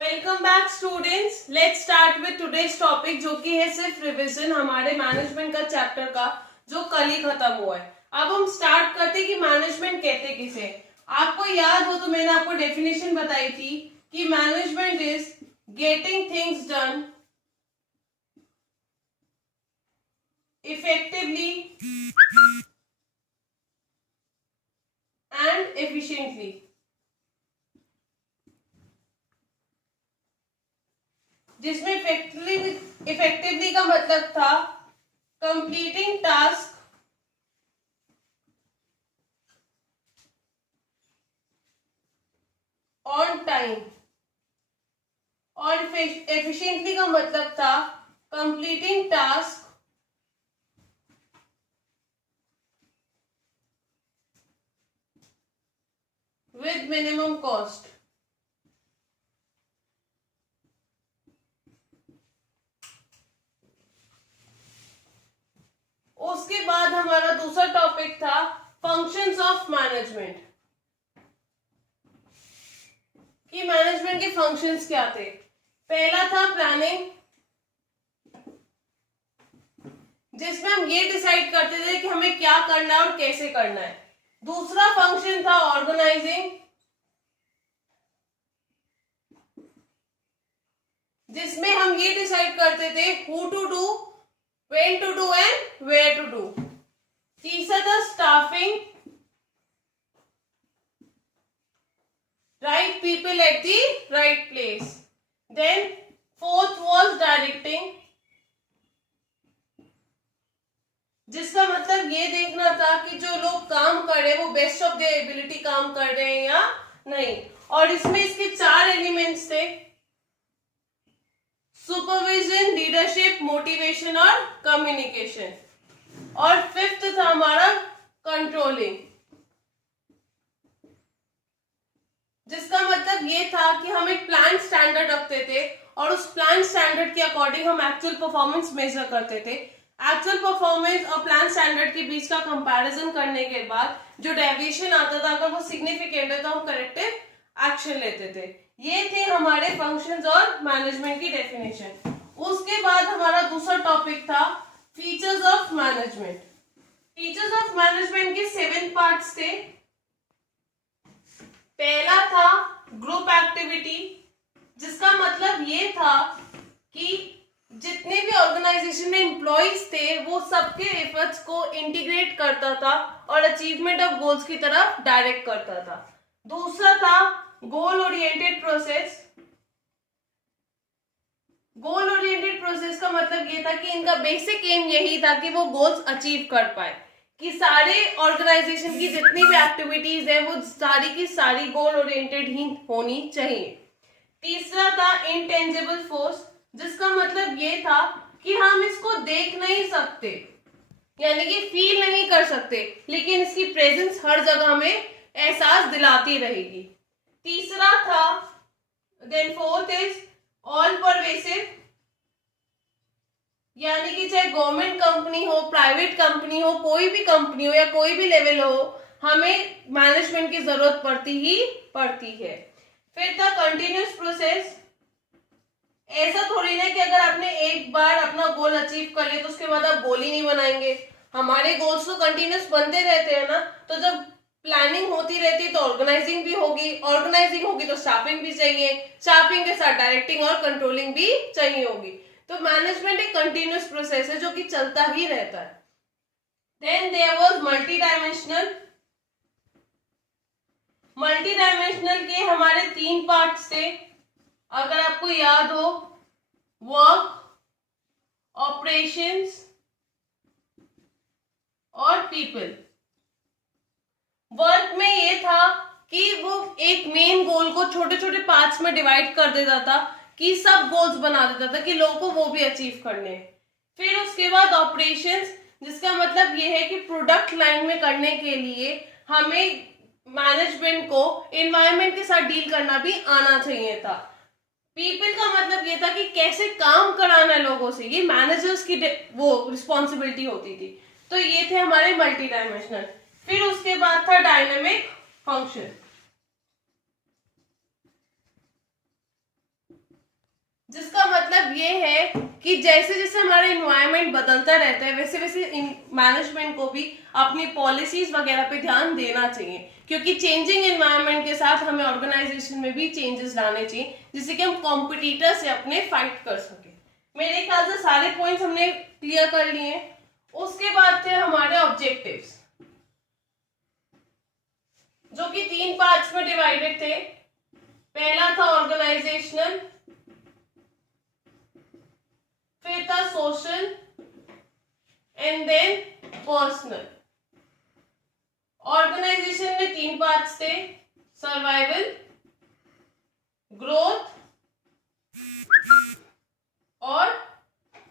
Welcome back students. Let's start with today's topic जो कि है सिर्फ रिवीजन हमारे मैनेजमेंट का चैप्टर का जो कल ही खत्म हुआ है। अब हम स्टार्ट करते कि मैनेजमेंट कहते किसे। आपको याद हो तो मैंने आपको डेफिनेशन बताई थी कि management is getting things done effectively and efficiently. जिसमें इफेक्टिवली का मतलब था कंप्लीटिंग टास्क ऑन टाइम, और एफिशिएंटली का मतलब था completing task with minimum cost. उसके बाद हमारा दूसरा टॉपिक था फंक्शंस ऑफ मैनेजमेंट, कि मैनेजमेंट के फंक्शंस क्या थे। पहला था प्लानिंग, जिसमें हम ये डिसाइड करते थे कि हमें क्या करना है और कैसे करना है। दूसरा फंक्शन था ऑर्गेनाइजिंग, जिसमें हम ये डिसाइड करते थे who to do, when to do and where to do. तीसरा था staffing, right people at the right place. Then fourth was directing, जिसका मतलब ये देखना था कि जो लोग काम कर रहे हैं वो बेस्ट ऑफ देयर एबिलिटी काम कर रहे हैं या नहीं। और इसमें इसके 4 एलिमेंट्स थे, सुपरविजन, लीडरशिप, मोटिवेशन और कम्युनिकेशन। और फिफ्थ था हमारा कंट्रोलिंग, जिसका मतलब ये था कि हम एक प्लान स्टैंडर्ड रखते थे और उस प्लान स्टैंडर्ड के अकॉर्डिंग हम एक्चुअल परफॉर्मेंस मेजर करते थे। एक्चुअल परफॉर्मेंस और प्लान स्टैंडर्ड के बीच का कंपैरिजन करने के बाद जो डेविएशन आता था अगर वो सिग्निफिकेंट है तो हम करेक्टिव एक्शन लेते थे। ये थे हमारे फंक्शंस और मैनेजमेंट की डेफिनेशन। उसके बाद हमारा दूसरा टॉपिक था features of management. Features of management के 7 पार्ट्स थे। पहला था ग्रुप एक्टिविटी, जिसका मतलब ये था कि जितने भी ऑर्गेनाइजेशन में एम्प्लॉइज थे वो सबके एफर्ट्स को इंटीग्रेट करता था और अचीवमेंट ऑफ गोल्स की तरफ डायरेक्ट करता था। दूसरा था goal oriented process. Goal oriented process का मतलब ये था कि इनका बेसिक एम यही था कि वो गोल्स अचीव कर पाए, कि सारे ऑर्गेनाइजेशन की जितनी भी एक्टिविटीज है वो सारी की सारी गोल ओरिएंटेड ही होनी चाहिए। तीसरा था इंटेंजिबल फोर्स, जिसका मतलब ये था कि हम इसको देख नहीं सकते, यानी कि फील नहीं कर सकते, लेकिन इसकी प्रेजेंस हर जगह हमें एहसास दिलाती रहेगी। तीसरा था then fourth is all pervasive, यानी कि चाहे गवर्नमेंट कंपनी हो, प्राइवेट कंपनी हो, कोई भी कंपनी हो या कोई भी लेवल हो, हमें मैनेजमेंट की जरूरत पड़ती ही पड़ती है। फिर था कंटिन्यूस प्रोसेस। ऐसा थोड़ी ना कि अगर आपने एक बार अपना गोल अचीव कर लिया तो उसके बाद आप गोल ही नहीं बनाएंगे। हमारे गोल्स तो कंटिन्यूस बनते रहते हैं ना। तो जब प्लानिंग होती रहती है तो ऑर्गेनाइजिंग भी होगी, ऑर्गेनाइजिंग होगी तो स्टाफिंग भी चाहिए, स्टाफिंग के साथ डायरेक्टिंग और कंट्रोलिंग भी चाहिए होगी। तो मैनेजमेंट एक कंटिन्यूस प्रोसेस है जो कि चलता ही रहता है। Then there was multi dimensional. Multi dimensional के हमारे 3 पार्ट्स थे, अगर आपको याद हो, वर्क, ऑपरेशंस और पीपल। वर्क में ये था कि वो एक मेन गोल को छोटे छोटे पार्ट्स में डिवाइड कर देता था, कि सब गोल्स बना देता था कि लोगों को वो भी अचीव करने हैं। फिर उसके बाद ऑपरेशंस, जिसका मतलब ये है कि प्रोडक्ट लाइन में करने के लिए हमें मैनेजमेंट को एनवायरनमेंट के साथ डील करना भी आना चाहिए था। पीपल का मतलब ये था कि कैसे काम कराना है लोगों से, ये मैनेजर्स की वो रिस्पॉन्सिबिलिटी होती थी। तो ये थे हमारे मल्टी डायमेंशनल। फिर उसके बाद था डायनेमिक फंक्शन। जिसका मतलब ये है कि जैसे जैसे हमारा इन्वायरमेंट बदलता रहता है वैसे वैसे मैनेजमेंट को भी अपनी पॉलिसीज वगैरह पे ध्यान देना चाहिए, क्योंकि चेंजिंग इन्वायरमेंट के साथ हमें ऑर्गेनाइजेशन में भी चेंजेस लाने चाहिए जिससे कि हम कॉम्पिटिटर से अपने फाइट कर सके। मेरे ख्याल से सारे पॉइंट्स हमने क्लियर कर लिए। उसके बाद थे हमारे ऑब्जेक्टिव्स, जो कि 3 पार्ट्स में डिवाइडेड थे। पहला था ऑर्गेनाइजेशनल, फिर था social and then personal. Organisation में 3 पार्ट्स थे, सर्वाइवल, ग्रोथ और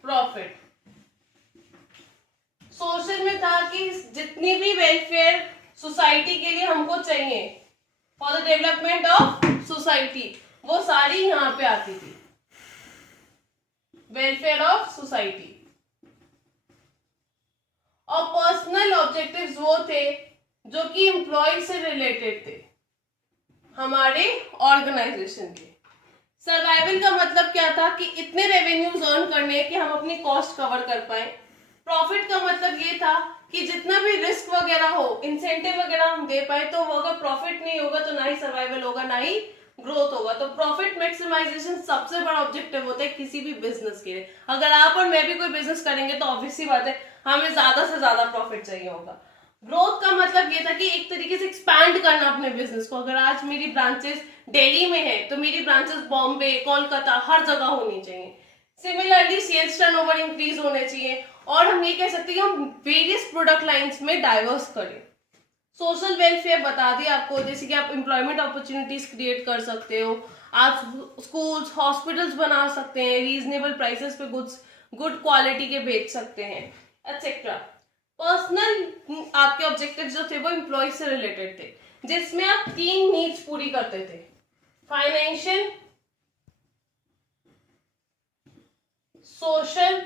प्रॉफिट। सोशल में था कि जितनी भी वेलफेयर सोसाइटी के लिए हमको चाहिए for the development of society, वो सारी यहाँ पे आती थी, वेलफेयर ऑफ सोसाइटी। और पर्सनल ऑब्जेक्टिव्स वो थे जो कि एम्प्लॉय से रिलेटेड थे, हमारे ऑर्गेनाइजेशन के। सर्वाइवल का मतलब क्या था कि इतने रेवेन्यूज अर्न करने हैं कि हम अपनी कॉस्ट कवर कर पाए। प्रॉफिट का मतलब ये था कि जितना भी रिस्क वगैरह हो, इंसेंटिव वगैरह हम दे पाए, तो वो अगर प्रॉफिट नहीं होगा तो ना ही सर्वाइवल होगा ना ही ग्रोथ होगा। तो प्रॉफिट मैक्सिमाइजेशन सबसे बड़ा ऑब्जेक्टिव होता है किसी भी बिजनेस के लिए। अगर आप और मैं भी कोई बिजनेस करेंगे तो ऑब्वियस सी बात है हमें ज्यादा से ज्यादा प्रॉफिट चाहिए होगा। ग्रोथ का मतलब ये था कि एक तरीके से एक्सपैंड करना अपने बिजनेस को। अगर आज मेरी ब्रांचेस दिल्ली में है तो मेरी ब्रांचेस बॉम्बे, कोलकाता, हर जगह होनी चाहिए। सिमिलरली सेल्स टर्नओवर इंक्रीज होने चाहिए, और हम ये कह सकते हैं कि हम वेरियस प्रोडक्ट लाइंस में डाइवर्स करें। सोशल वेलफेयर बता दिया आपको, जैसे कि आप एम्प्लॉयमेंट अपॉर्चुनिटीज क्रिएट कर सकते हो, आप स्कूल्स, हॉस्पिटल्स बना सकते हैं, रीजनेबल प्राइसेस पे गुड्स गुड क्वालिटी के बेच सकते हैं, एटसेट्रा। पर्सनल आपके ऑब्जेक्टिव जो थे वो एम्प्लॉय से रिलेटेड थे, जिसमें आप 3 नीड्स पूरी करते थे, फाइनेंशियल, सोशल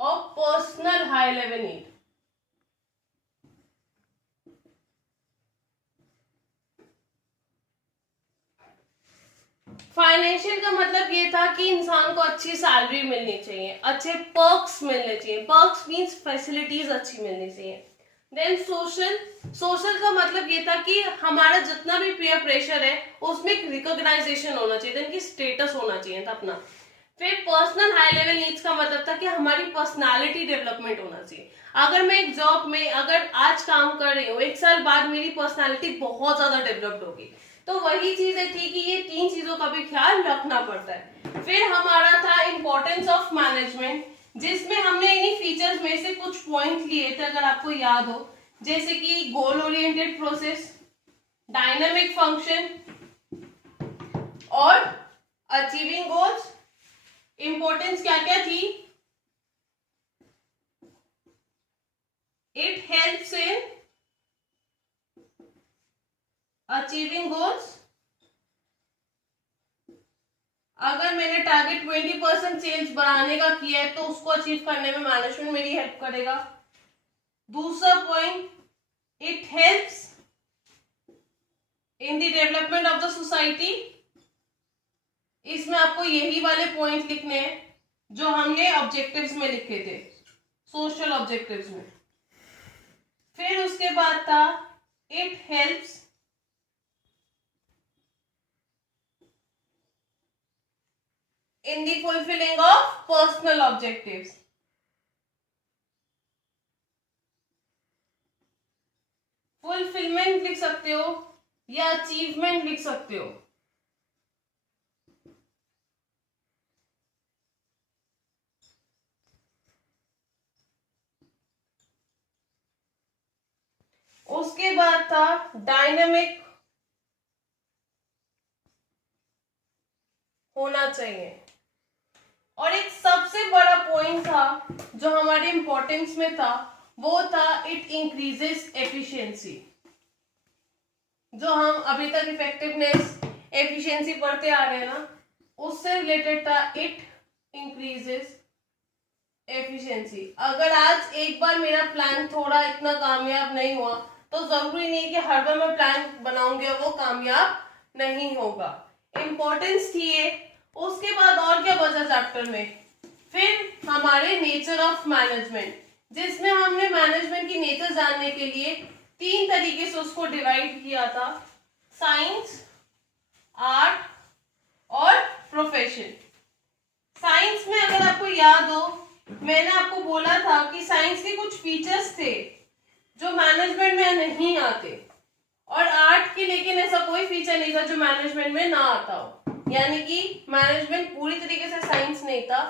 और personal high level need. Financial का मतलब ये था कि इंसान को अच्छी सैलरी मिलनी चाहिए, अच्छे पर्क्स मिलने चाहिए, पर्क्स मींस फैसिलिटीज अच्छी मिलनी चाहिए। देन सोशल, सोशल का मतलब ये था कि हमारा जितना भी पीयर प्रेशर है उसमें एक रिकॉग्नाइजेशन होना चाहिए, देन की स्टेटस होना चाहिए था अपना। फिर पर्सनल हाई लेवल नीड्स का मतलब था कि हमारी पर्सनालिटी डेवलपमेंट होना चाहिए। अगर मैं एक जॉब में अगर आज काम कर रही हूँ, 1 साल बाद मेरी पर्सनालिटी बहुत ज्यादा डेवलप्ड होगी, तो वही चीजें थी कि ये 3 चीजों का भी ख्याल रखना पड़ता है। फिर हमारा था इंपॉर्टेंस ऑफ मैनेजमेंट, जिसमें हमने इन्हीं फीचर्स में से कुछ पॉइंट लिए थे अगर आपको याद हो, जैसे कि goal oriented process, dynamic function और अचीविंग गोल्स। इंपॉर्टेंस क्या क्या थी? It helps in achieving goals. अगर मैंने टारगेट 20% सेल्स बढ़ाने का किया है तो उसको अचीव करने में मैनेजमेंट मेरी हेल्प करेगा। दूसरा point, it helps in the development of the society. इसमें आपको यही वाले पॉइंट लिखने हैं जो हमने ऑब्जेक्टिव्स में लिखे थे, सोशल ऑब्जेक्टिव्स में। फिर उसके बाद था it helps in the fulfilling of personal objectives. Fulfilment लिख सकते हो या अचीवमेंट लिख सकते हो। उसके बाद था डायनामिक होना चाहिए, और एक सबसे बड़ा पॉइंट था जो हमारे इंपॉर्टेंस में था, वो था इट इंक्रीजेस एफिशिएंसी। जो हम अभी तक इफेक्टिवनेस, एफिशिएंसी पढ़ते आ रहे हैं ना, उससे रिलेटेड था इट इंक्रीजेस एफिशिएंसी। अगर आज एक बार मेरा प्लान थोड़ा इतना कामयाब नहीं हुआ तो जरूरी नहीं कि हर बार मैं प्लान बनाऊंगी और वो कामयाब नहीं होगा। इंपॉर्टेंस थी ये। उसके बाद और क्या बचा चैप्टर में, फिर हमारे नेचर ऑफ मैनेजमेंट, जिसमें हमने मैनेजमेंट की नेचर जानने के लिए 3 तरीके से उसको डिवाइड किया था, साइंस, आर्ट और प्रोफेशन। साइंस में अगर आपको याद हो, मैंने आपको बोला था कि साइंस के कुछ फीचर्स थे जो मैनेजमेंट में नहीं आते, और आर्ट की लेकिन ऐसा कोई फीचर नहीं था जो मैनेजमेंट में ना आता हो। यानी कि मैनेजमेंट पूरी तरीके से साइंस नहीं था,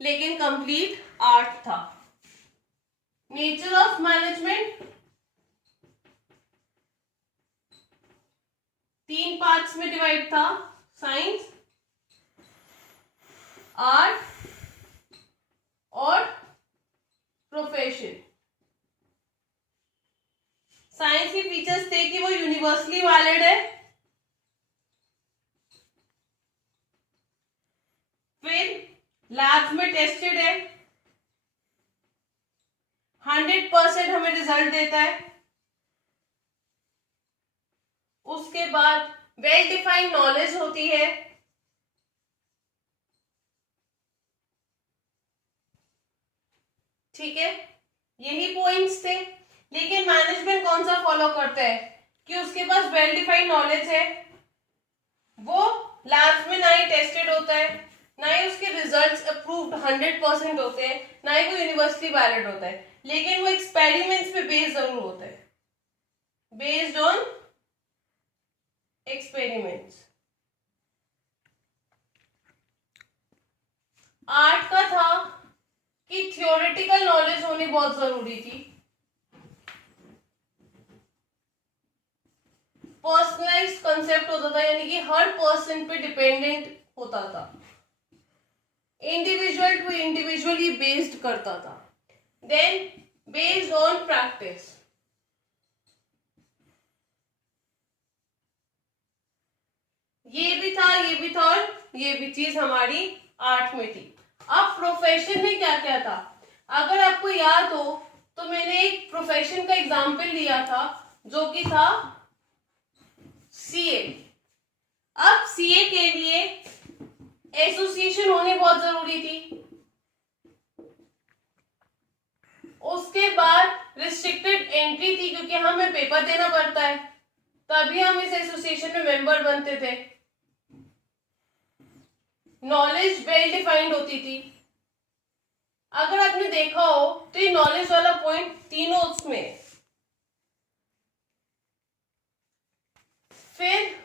लेकिन कंप्लीट आर्ट था। नेचर ऑफ मैनेजमेंट 3 पार्ट्स में डिवाइड था, साइंस, आर्ट और प्रोफेशन। साइंस के फीचर्स थे कि वो यूनिवर्सली वैलिड है, फिर लैब्स में टेस्टेड है, 100% हमें रिजल्ट देता है, उसके बाद वेल डिफाइंड नॉलेज होती है, ठीक है, यही पॉइंट्स थे। लेकिन मैनेजमेंट कौन सा फॉलो करता है कि उसके पास वेल डिफाइंड नॉलेज है, वो लैब्स में ना ही टेस्टेड होता है, ना ही उसके रिजल्ट्स अप्रूव्ड 100% होते हैं, ना ही वो यूनिवर्सिटी वैलिड होता है, लेकिन वो एक्सपेरिमेंट्स पे बेस्ड जरूर होता है, बेस्ड ऑन एक्सपेरिमेंट्स। आर्ट का था कि थियोरेटिकल नॉलेज होनी बहुत जरूरी थी, पर्सनलाइज्ड कंसेप्ट होता था, यानी कि हर पर्सन पे डिपेंडेंट होता था, इंडिविजुअल टू इंडिविजुअली बेस्ड करता था, देन बेस्ड ऑन प्रैक्टिस। ये भी था, ये भी था, और ये भी चीज हमारी आर्ट में थी। अब प्रोफेशन में क्या क्या था, अगर आपको याद हो तो मैंने एक प्रोफेशन का एग्जाम्पल लिया था जो कि था सीए। अब सीए के लिए एसोसिएशन होनी बहुत जरूरी थी, उसके बाद रिस्ट्रिक्टेड एंट्री थी क्योंकि हमें पेपर देना पड़ता है, तभी हम इस एसोसिएशन में मेंबर बनते थे, नॉलेज वेल डिफाइंड होती थी। अगर आपने देखा हो तो ये नॉलेज वाला पॉइंट तीनों उसमें है। फिर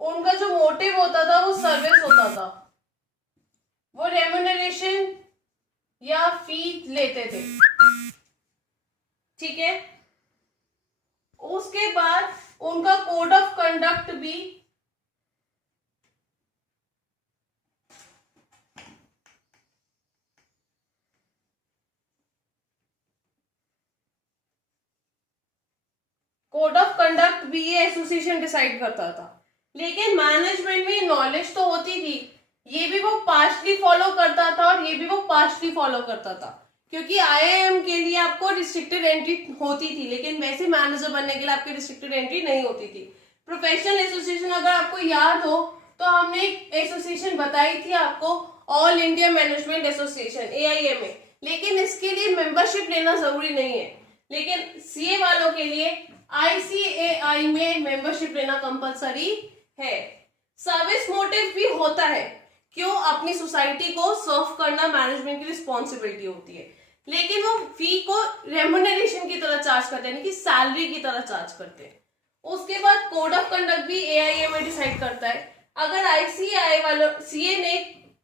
उनका जो मोटिव होता था वो सर्विस होता था, वो रेम्यूनरेशन या फी लेते थे, ठीक है। उसके बाद उनका कोड ऑफ कंडक्ट भी ये एसोसिएशन डिसाइड करता था। लेकिन मैनेजमेंट में नॉलेज तो होती थी, ये भी वो पार्शली फॉलो करता था और ये भी वो पार्शली फॉलो करता था, क्योंकि आईआईएम के लिए आपको रिस्ट्रिक्टेड एंट्री होती थी, लेकिन वैसे मैनेजर बनने के लिए आपकी रिस्ट्रिक्टेड एंट्री नहीं होती थी। प्रोफेशनल एसोसिएशन अगर आपको याद हो तो हमने एक एसोसिएशन बताई थी आपको, all India management association AIMA, लेकिन इसके लिए मेंबरशिप लेना जरूरी नहीं है, लेकिन सीए वालों के लिए ICAI में मेंबरशिप लेना कंपलसरी है। सर्विस मोटिव भी होता है, क्यों, अपनी सोसाइटी को सर्व करना मैनेजमेंट की रिस्पॉन्सिबिलिटी होती है, लेकिन वो फी को रेम्यूनरेशन की तरह चार्ज करते हैं, यानी कि सैलरी की तरह चार्ज करते हैं। उसके बाद कोड ऑफ कंडक्ट भी AIMA डिसाइड करता है। अगर ICAI वालों CA ने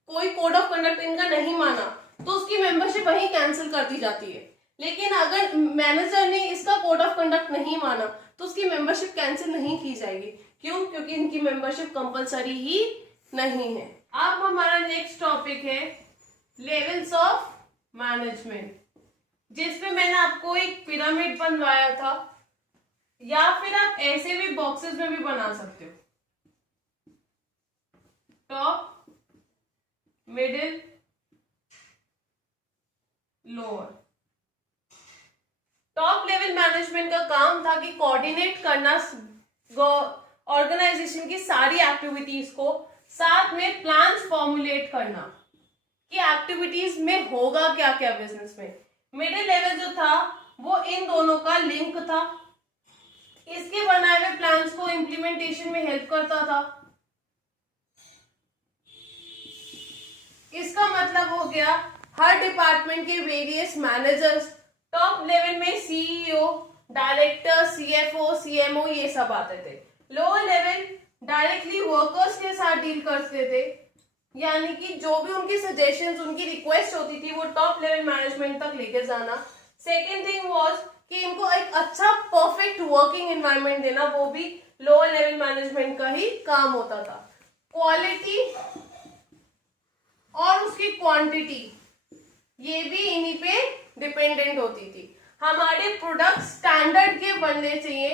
कोई कोड ऑफ कंडक्ट इनका नहीं माना तो उसकी मेंबरशिप वहीं कैंसिल कर दी जाती है, लेकिन अगर मैनेजर ने इसका कोड ऑफ कंडक्ट नहीं माना तो उसकी मेंबरशिप कैंसिल नहीं की जाएगी। क्यों? क्योंकि इनकी मेंबरशिप कंपलसरी ही नहीं है। अब हमारा नेक्स्ट टॉपिक है लेवल्स ऑफ मैनेजमेंट, जिसमें मैंने आपको एक पिरामिड बनवाया था, या फिर आप ऐसे भी बॉक्सेस में भी बना सकते हो, top, middle, lower. Top level management का काम था कि कोऑर्डिनेट करना ऑर्गेनाइजेशन की सारी एक्टिविटीज को, साथ में प्लान्स फॉर्मुलेट करना कि एक्टिविटीज में होगा क्या क्या बिजनेस में। मिडिल लेवल जो था वो इन दोनों का लिंक था, इसके बनाए हुए प्लान्स को इम्प्लीमेंटेशन में हेल्प करता था। इसका मतलब हो गया हर डिपार्टमेंट के वेरियस मैनेजर्स, टॉप लेवल में सीईओ, डायरेक्टर, सीएफओ, सीएमओ ये सब आते थे। लोअर लेवल डायरेक्टली वर्कर्स के साथ डील करते थे, यानी कि जो भी उनकी सजेशंस, उनकी रिक्वेस्ट होती थी वो टॉप लेवल मैनेजमेंट तक लेके जाना। सेकेंड थिंग वाज कि इनको एक अच्छा परफेक्ट वर्किंग एनवायरनमेंट देना, वो भी लोअर लेवल मैनेजमेंट का ही काम होता था। क्वालिटी और उसकी क्वांटिटी ये भी इन्हीं पे डिपेंडेंट होती थी। हमारे प्रोडक्ट स्टैंडर्ड के बनने चाहिए,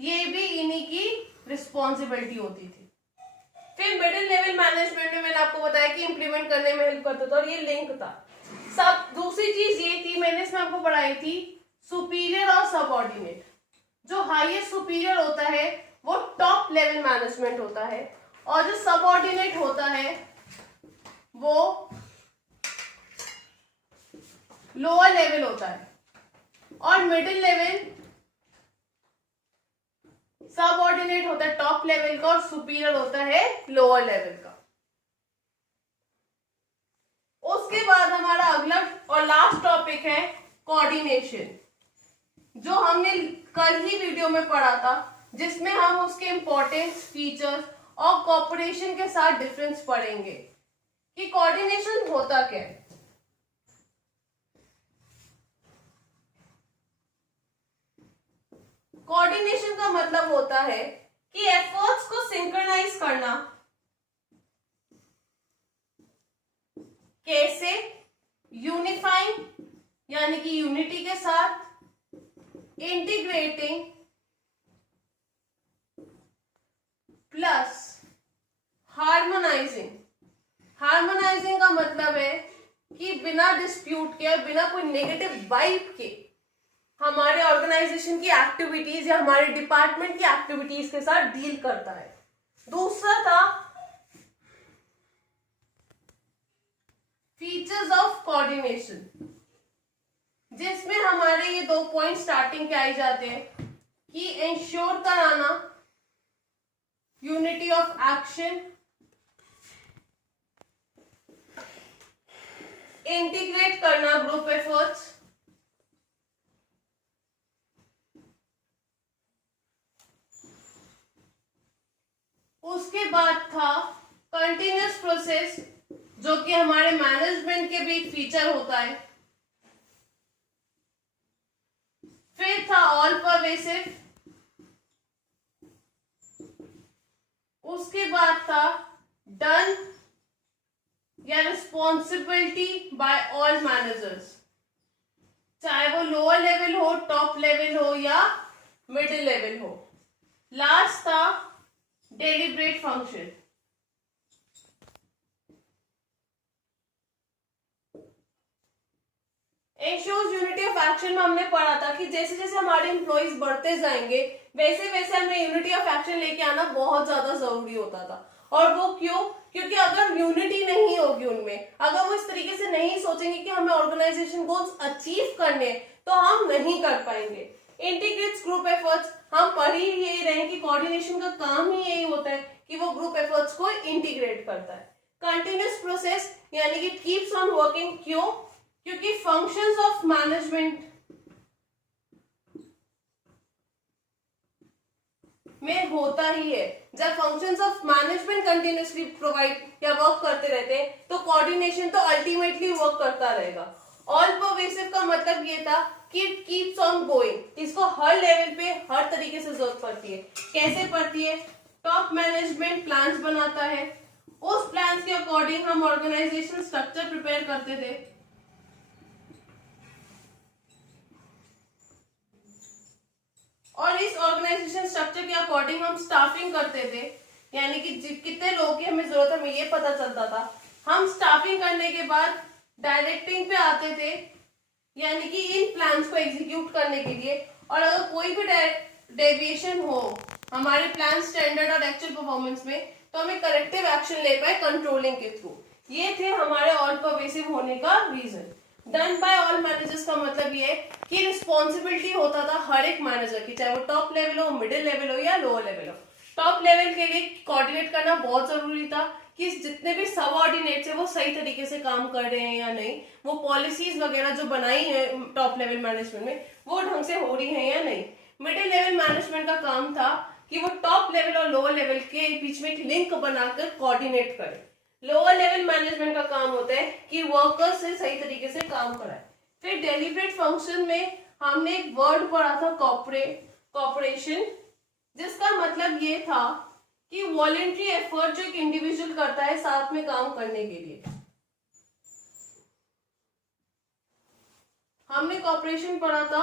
ये भी इन्हीं की रिस्पॉन्सिबिलिटी होती थी। फिर मिडिल लेवल मैनेजमेंट में मैंने आपको बताया कि इंप्लीमेंट करने में हेल्प करता था और ये लिंक था। सब दूसरी चीज ये थी, मैंने इसमें आपको पढ़ाई थी सुपीरियर और सबऑर्डिनेट। जो हाईएस्ट सुपीरियर होता है वो टॉप लेवल मैनेजमेंट होता है, और जो सबऑर्डिनेट होता है वो लोअर लेवल होता है, और मिडिल लेवल सबऑर्डिनेट होता है टॉप लेवल का, और सुपीरियर होता है लोअर लेवल का। उसके बाद हमारा अगला और लास्ट टॉपिक है कोऑर्डिनेशन, जो हमने कल ही वीडियो में पढ़ा था, जिसमें हम उसके इंपॉर्टेंस, फीचर्स और कोऑपरेशन के साथ डिफरेंस पढ़ेंगे कि कोऑर्डिनेशन होता क्या है। कोऑर्डिनेशन का मतलब होता है कि एफर्ट्स को सिंक्रोनाइज करना। कैसे? यूनिफाइंग यानी कि यूनिटी के साथ, इंटीग्रेटिंग प्लस हार्मोनाइजिंग। हार्मोनाइजिंग का मतलब है कि बिना डिस्प्यूट के और बिना कोई नेगेटिव वाइब के हमारे ऑर्गेनाइजेशन की एक्टिविटीज या हमारे डिपार्टमेंट की एक्टिविटीज के साथ डील करता है। दूसरा था फीचर्स ऑफ कोऑर्डिनेशन, जिसमें हमारे ये 2 पॉइंट स्टार्टिंग के आए जाते हैं कि इंश्योर कराना यूनिटी ऑफ एक्शन, इंटीग्रेट करना ग्रुप एफर्ट्स, उसके बाद था कंटिन्यूअस प्रोसेस, जो कि हमारे मैनेजमेंट के भी एक फीचर होता है। फिर था ऑल परवेसिव, उसके बाद था डन या रिस्पॉन्सिबिलिटी बाय ऑल मैनेजर्स, चाहे वो लोअर लेवल हो, टॉप लेवल हो या मिडिल लेवल हो। लास्ट था deliberate function. Ensures unity of action में हमने पढ़ा था कि जैसे जैसे हमारे एम्प्लॉइज बढ़ते जाएंगे वैसे वैसे हमें यूनिटी ऑफ एक्शन लेके आना बहुत ज्यादा जरूरी होता था। और वो क्यों? क्योंकि अगर यूनिटी नहीं होगी उनमें, अगर वो इस तरीके से नहीं सोचेंगे कि हमें ऑर्गेनाइजेशन गोल्स अचीव करने, तो हम नहीं कर पाएंगे। इंटीग्रेट्स ग्रुप एफर्ट्स, हम पढ़ ही यही रहे कि कोऑर्डिनेशन का काम ही यही होता है कि वो ग्रुप एफर्ट्स को इंटीग्रेट करता है। कंटिन्यूअस प्रोसेस यानी कि कीप्स ऑन वर्किंग। क्यों? क्योंकि फंक्शंस ऑफ मैनेजमेंट में होता ही है, जब functions of management continuously provide या वर्क करते रहते हैं तो कोऑर्डिनेशन तो अल्टीमेटली वर्क करता रहेगा। ऑल परवेसिव का मतलब ये था कि इट कीप्स ऑन गोइंग, इसको हर लेवल पे हर तरीके से जरूरत पड़ती है। कैसे पड़ती है? टॉप मैनेजमेंट प्लान्स बनाता है, उस प्लान्स के अकॉर्डिंग हम ऑर्गेनाइजेशन स्ट्रक्चर प्रिपेयर करते थे, और इस ऑर्गेनाइजेशन स्ट्रक्चर के अकॉर्डिंग हम स्टाफिंग करते थे, यानी कि कितने लोगों की हमें जरूरत है हमें ये पता चलता था। हम स्टाफिंग करने के बाद डायरेक्टिंग पे आते थे, यानी कि इन प्लान्स को एग्जीक्यूट करने के लिए, और अगर कोई भी डेविएशन हो हमारे प्लान, स्टैंडर्ड और एक्चुअल परफॉर्मेंस में, तो हमें करेक्टिव एक्शन ले पाए कंट्रोलिंग के थ्रू। ये थे हमारे ऑल परवेसिव होने का reason. Done by all managers का मतलब ये है कि रिस्पॉन्सिबिलिटी होता था हर एक मैनेजर की, चाहे वो टॉप लेवल हो, मिडिल लेवल हो या लोअर लेवल हो। टॉप लेवल के लिए कोऑर्डिनेट करना बहुत जरूरी था कि जितने भी सबऑर्डिनेट्स है वो सही तरीके से काम कर रहे हैं या नहीं, वो पॉलिसीज वगैरह जो बनाई है टॉप लेवल मैनेजमेंट में वो ढंग से हो रही है या नहीं। मिडिल लेवल मैनेजमेंट का काम था कि वो टॉप लेवल और लोअर लेवल के बीच में एक लिंक बनाकर कोऑर्डिनेट करे। लोअर लेवल मैनेजमेंट का काम होता है कि वर्कर्स से सही तरीके से काम कराए। फिर डेलिब्रेट फंक्शन में हमने एक वर्ड पढ़ा था कॉपरेशन, जिसका मतलब ये था कि वॉलेंट्री एफर्ट जो एक इंडिविजुअल करता है साथ में काम करने के लिए। हमने कॉपरेशन पढ़ा था,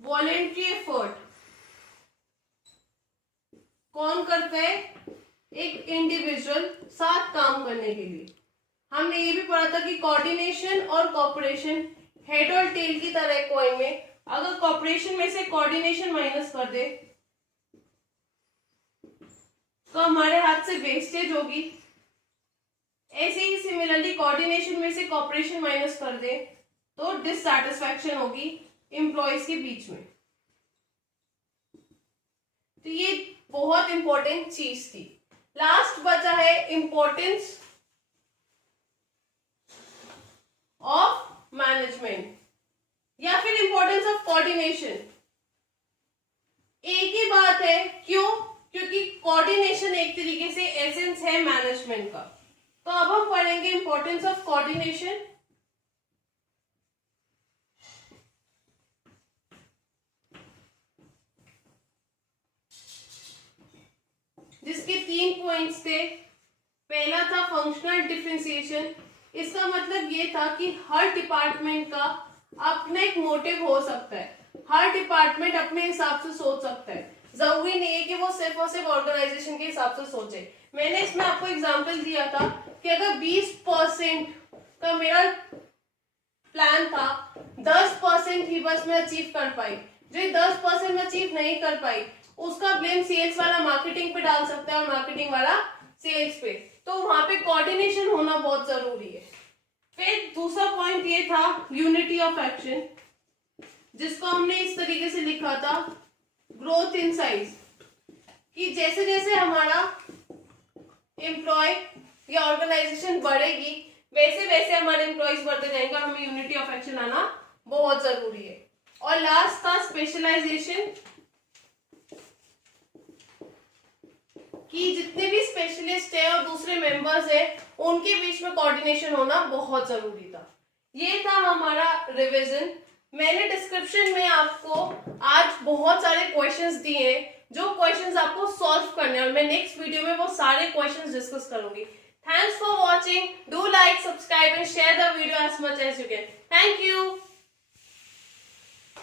वॉलेंट्री एफर्ट कौन करता है, एक इंडिविजुअल साथ काम करने के लिए। हमने ये भी पढ़ा था कि कोऑर्डिनेशन और कॉपरेशन हेड और टेल की तरह कॉइन में, अगर कॉपरेशन में से कोऑर्डिनेशन माइनस कर दे तो हमारे हाथ से वेस्टेज होगी। ऐसे ही सिमिलरली कोऑर्डिनेशन में से कॉपरेशन माइनस कर दे तो डिससैटिस्फैक्शन होगी एम्प्लॉयज के बीच में। तो ये बहुत इंपॉर्टेंट चीज थी। लास्ट बचा है इंपॉर्टेंस ऑफ मैनेजमेंट या फिर इंपॉर्टेंस ऑफ कोऑर्डिनेशन। एक ही बात है, क्यों? क्योंकि कोऑर्डिनेशन एक तरीके से एसेंस है मैनेजमेंट का। तो अब हम पढ़ेंगे इंपॉर्टेंस ऑफ कोऑर्डिनेशन। जिसके 3 पॉइंट्स थे। पहला था फंक्शनल डिफरेंशिएशन। इसका मतलब ये था कि हर डिपार्टमेंट का अपना एक मोटिव हो सकता है, हर डिपार्टमेंट अपने हिसाब से सोच सकता है, जरूरी नहीं है कि वो सिर्फ और सिर्फ ऑर्गेनाइजेशन के हिसाब से सोचे। मैंने इसमें आपको एग्जांपल दिया था कि अगर 20% का मेरा प्लान था, 10% ही बस मैं अचीव कर पाई, जो 10% में अचीव नहीं कर पाई उसका ब्लेम सेल्स वाला मार्केटिंग पे डाल सकता है और मार्केटिंग वाला सेल्स पे। तो वहां पे कोऑर्डिनेशन होना बहुत जरूरी है। फिर दूसरा पॉइंट ये था यूनिटी ऑफ एक्शन, जिसको हमने इस तरीके से लिखा था ग्रोथ इन साइज, कि जैसे जैसे हमारा एम्प्लॉय या ऑर्गेनाइजेशन बढ़ेगी वैसे वैसे हमारे एम्प्लॉयज बढ़ते जाएंगे, हमें यूनिटी ऑफ एक्शन आना बहुत जरूरी है। और लास्ट था स्पेशलाइजेशन, कि जितने भी स्पेशलिस्ट है और दूसरे मेंबर्स है उनके बीच में कोऑर्डिनेशन होना बहुत जरूरी था। ये था हमारा रिवीजन। मैंने डिस्क्रिप्शन में आपको आज बहुत सारे क्वेश्चंस दिए हैं, जो क्वेश्चंस आपको सॉल्व करने हैं और मैं नेक्स्ट वीडियो में वो सारे क्वेश्चंस डिस्कस करूंगी। Thanks for watching, do like, subscribe and share the video as much as you can. Thank you.